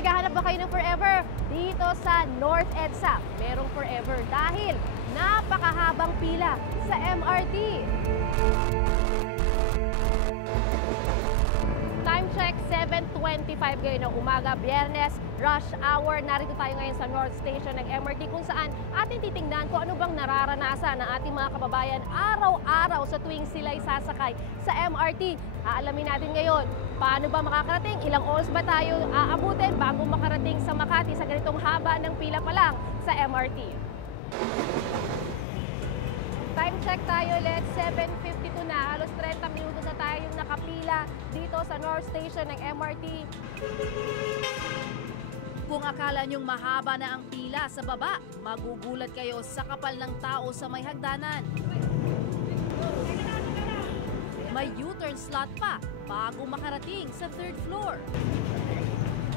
Naghahanap ba kayo ng forever? Dito sa North EDSA, merong forever dahil napakahabang pila sa MRT. Time check, 7:25 ngayon ng umaga, Biyernes, rush hour. Narito tayo ngayon sa North Station ng MRT kung saan ating titingnan kung ano bang nararanasan ng ating mga kababayan araw-araw sa tuwing sila'y sasakay sa MRT. Aalamin natin ngayon, paano ba makakarating? Ilang oras ba tayo aabutin bago makarating sa Makati sa ganitong haba ng pila pa lang sa MRT? Time check tayo ulit, 7:52 na. Halos 30 minutos na tayo yung nakapila dito sa North Station ng MRT. Kung akala nyong mahaba na ang pila sa baba, magugulat kayo sa kapal ng tao sa may hagdanan. May U-turn slot pa bago makarating sa 3rd floor.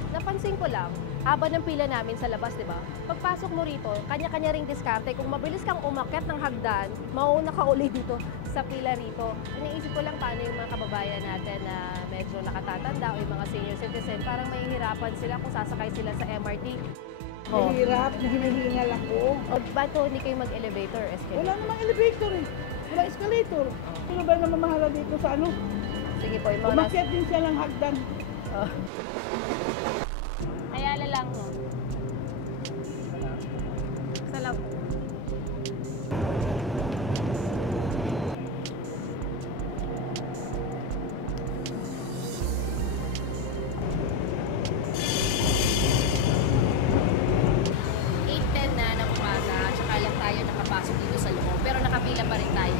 Napansin ko lang, haba ng pila namin sa labas, di ba? Pagpasok mo rito, kanya-kanya ring diskarte. Kung mabilis kang umakyat ng hagdan, mauuna ka uli dito sa pila rito. Iniisip ko lang paano yung mga kababayan natin na medyo nakatatanda o yung mga senior citizen, parang mahihirapan sila kung sasakay sila sa MRT. Mahirap, hinahingal ako. O ba't ho, hindi kayo mag-elevator, escalator? Wala namang elevator eh. Wala escalator. Sino ba naman mahala dito sa ano? Sige po, yung mga Umakyat din siya ng hagdan. Oh. Ayala lang, no? Sa lab. Nakapasok dito sa loob, pero nakapila pa rin tayo.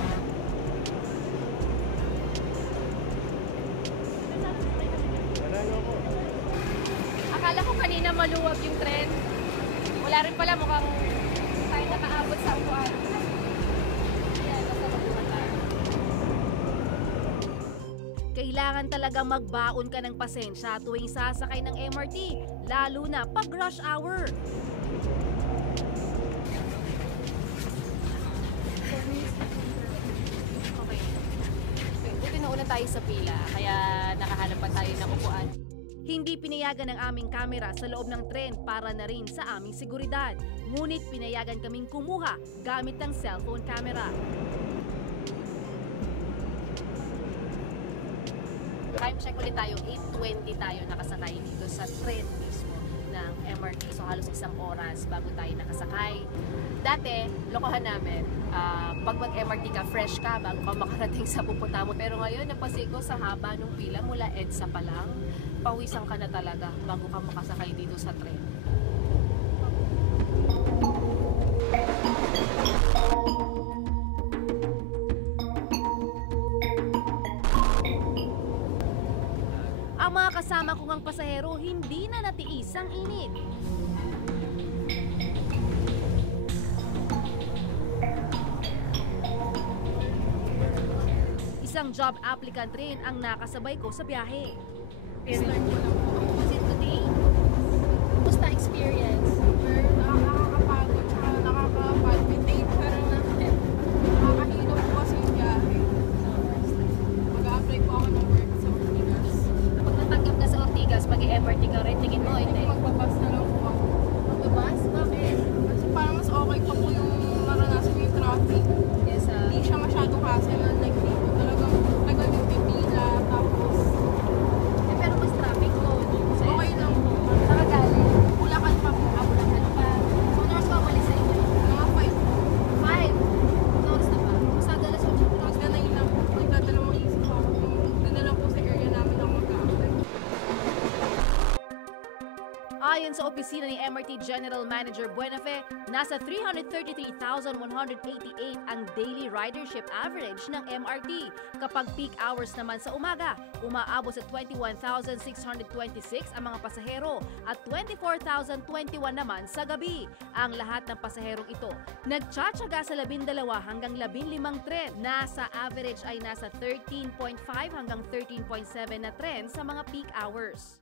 Akala ko kanina maluwag yung tren. Wala rin pala, mukhang tayo nakaabot sa upuan. Kailangan talagang magbaon ka ng pasensya tuwing sasakay ng MRT, lalo na pag rush hour. Nauna tayo sa pila, kaya nakahanap pa tayo ng upuan. Hindi pinayagan ng aming kamera sa loob ng tren para na rin sa aming seguridad. Ngunit pinayagan kaming kumuha gamit ng cellphone camera. Time check ulit tayo, 8:20 tayo nakasakay dito sa tren mismo ng MRT. So halos 1 oras bago tayo nakasakay. Dati, lokohan namin, pag mag-MRT ka, fresh ka bago ka makarating sa pupunta mo. Pero ngayon, napansin ko sa haba ng pila mula EDSA pa lang, pawisan ka na talaga bago ka makasakay dito sa tren. Ang mga kasama kong ang pasahero hindi na natiis ang init. Isang job applicant rin ang nakasabay ko sa biyahe. Start ko lang po. Was it today? Kumusta experience? Nakakapagod siya, nakakapag-date ka rin natin. Nakakahilo po kasi yung biyahe. Mag-a-apply po ako ng work sa Ortigas. Kapag natanggap ka sa Ortigas, mag-MRT ka rin, tingin mo, hindi? Magbabas na lang po ako. Magbabas? Bakit? Kasi parang mas okay pa po yung maranasan yung traffic. Yes, Hindi siya masyado hassle. Like dito talagang tagal yung pipila. Tapos pero mas traffic ko. okay lang po. Saka galing. Bulacan pa po. Bulacan pa. So, oras pa umalis sa inyo? Mga 5 po. 5. Oras na ba? Basta alas 8. Tapos ganun lang po. Nagdadalawang isip ako. Doon na lang po sa area namin ako mag-a-apply. Ayon sa opisina ni MRT General Manager Buenafe, nasa 333,188 ang daily ridership average ng MRT. Kapag peak hours naman sa umaga, umaabot sa 21,626 ang mga pasahero at 24,021 naman sa gabi. Ang lahat ng pasaherong ito nagtsatsaga sa 12 hanggang 15 tren. Nasa average ay nasa 13.5 hanggang 13.7 na tren sa mga peak hours.